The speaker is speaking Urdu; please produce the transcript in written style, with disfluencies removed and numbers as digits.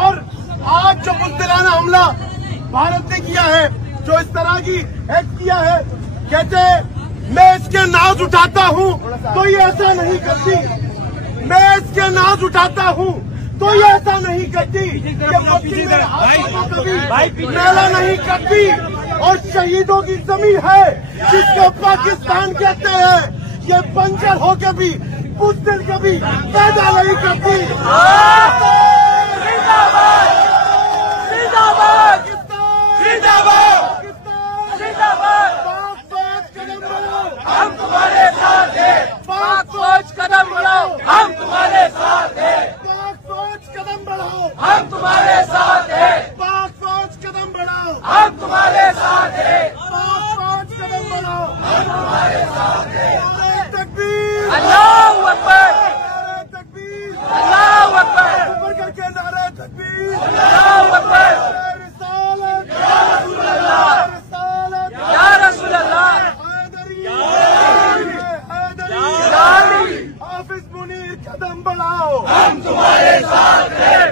اور آج جو بزدلانہ حملہ بھارت نے کیا ہے، جو اس طرح کی ایکٹ کیا ہے، کہتے میں اس کے ناز اٹھاتا ہوں تو یہ ایسا نہیں کرتی، میں اس کے ناز اٹھاتا ہوں تو یہ ایسا نہیں کرتی، کبھی میلا نہیں کرتی، اور شہیدوں کی زمین ہے جس کو پاکستان کہتے ہیں، یہ بنجر ہو کے بھی بزدل کبھی پیدا نہیں کرتی۔ ہم تمہارے ساتھ ہیں، پاک فوج قدم بڑھاؤ، ہم تمہارے ساتھ ہیں، پاک فوج قدم بڑھاؤ، ہم تمہارے ساتھ ہیں، پاک فوج قدم بڑھاؤ، ہم تمہارے ساتھ ہیں، پاک فوج قدم بڑھاؤ، ہم تمہارے ساتھ ہیں۔ نعرہ تکبیر، اللہ اکبر، نعرہ تکبیر، اللہ اکبر، اوپر کر کے نعرہ تکبیر، اللہ اکبر، رسالت یا رسول اللہ، رسالت یا رسول اللہ، حیدری، یا علی، حافظ منیر قدم بڑھاؤ، ہم تمہارے ساتھ ہیں۔